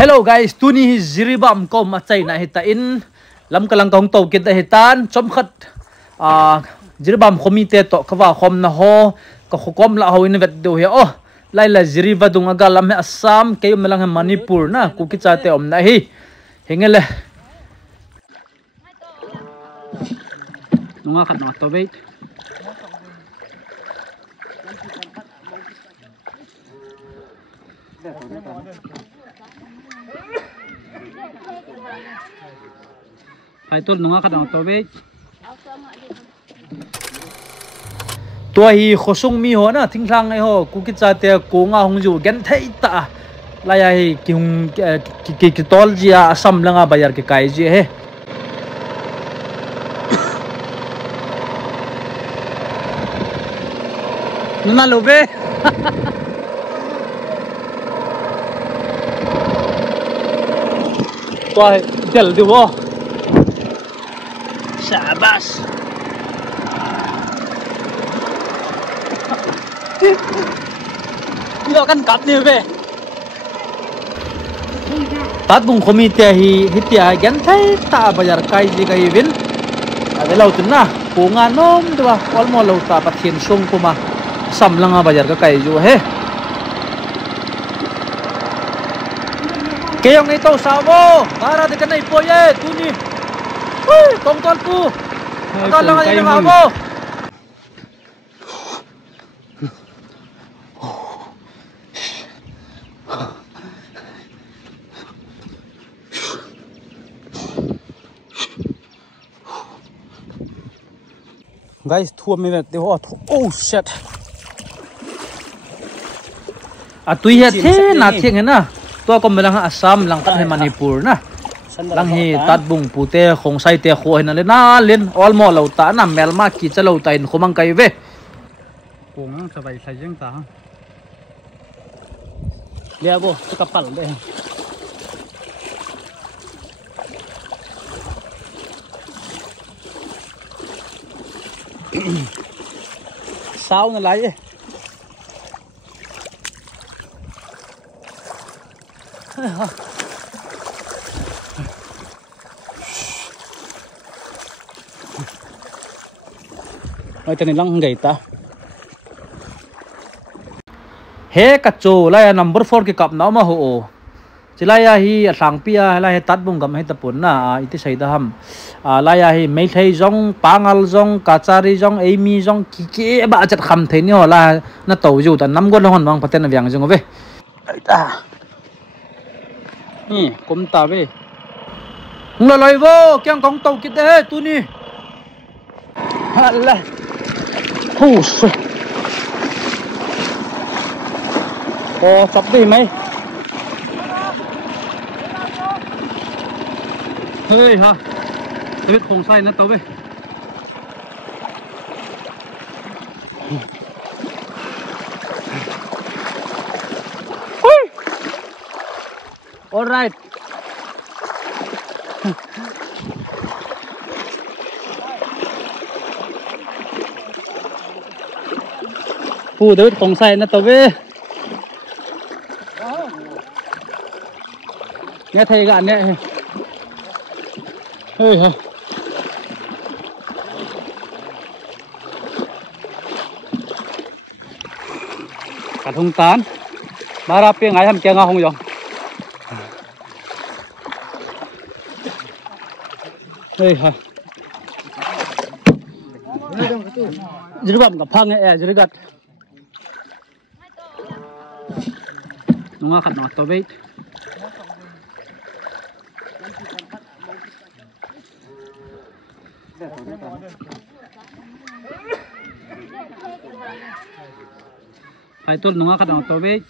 Hello guys, tuni ziribam ko machay na hitain lam kalang kong to kita hitan chomkhat ziribam komite to kawa khom na ho ka hukom la ho in vet do he oh laila ziriba dung aga lam Assam kayo melang Manipur na ku kichate om na hi hengele nunga khat na to bait hai tul nunga khat to bait tua hi khosung mi ho na thingthlang ai ho ku kichate ko nga hongju gen thei ta laya hi ki tol jia Assam langa bayar ke kai ji he nuna lobe tua del di wo Sabas. Lo kan kat ni be. Tat bung komite hi hitia gan thai ta bayar kai ji kai win. Ade lau tun na punga nom dwa olmo lau ta pathin sung kuma sam langa bayar ka kai ju he. Keyong ito sawo para de kanai poye tuni. Kong tol pu. Tol lang ini mamo. Guys, thua me vet ho oh shit. Atui he the na thieng na. To ko melang Assam lang kan Manipur na. Lang hi tat bung pute khong sai te kho hin le na len olmo lo ta na melma ki chalo ta in khomang kai ve kong sabai sai jeng ta le bo ka pal de sao na lai oi tani lang gai ta he ka chu la number 4 ki kap na ma ho chilaya hi asang pia la he tat bung gam he tapun na iti saida ham la ya hi mai thai jong pangal jong kachari jong emi jong ki ba chat kham the ni ho la na to ju ta nam gon hon wang paten na vyang jong ve ai ta ni kum ta ve hung la loi wo kyang kong to kit he tu ni hala hus oh chop đi mấy hơi ha biết không sai nó tao về all right David không sai nó tao về nghe thầy gạn nhẹ hơi hả cả thông tán ba ra pieng ai ham kia ngon không hơi hả dưới bầm gặp phăng ấy dưới gật nunga khat na to bait hai tul nunga khat na to bait